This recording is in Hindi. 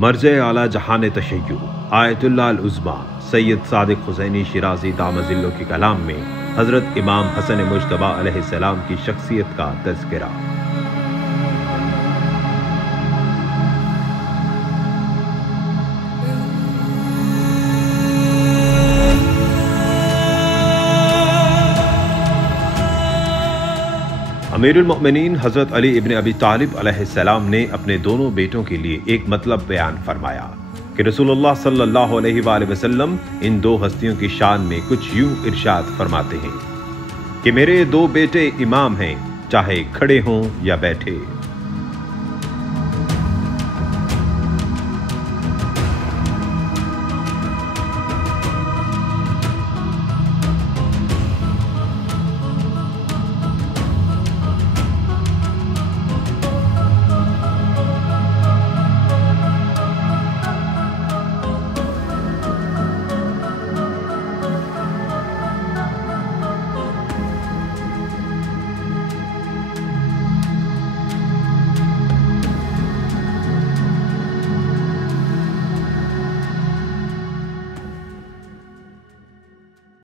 मर्ज़े आला जहान तशय्युर आयतुल्लाह अल उज़्मा सैयद सादिक हुसैनी शिराज़ी दामजिल्लो के कलाम में हज़रत इमाम हसन मुज्तबा अलैहिस्सलाम की शख्सियत का तज़किरा। अमीरुल मोमिनीन हज़रत अली इब्न अबी तालिब अलैहिस्सलाम ने अपने दोनों बेटों के लिए एक मतलब बयान फरमाया कि रसूलुल्लाह सल्लल्लाहु अलैहि वसल्लम इन दो हस्तियों की शान में कुछ यूं इरशाद फरमाते हैं कि मेरे दो बेटे इमाम हैं, चाहे खड़े हों या बैठे।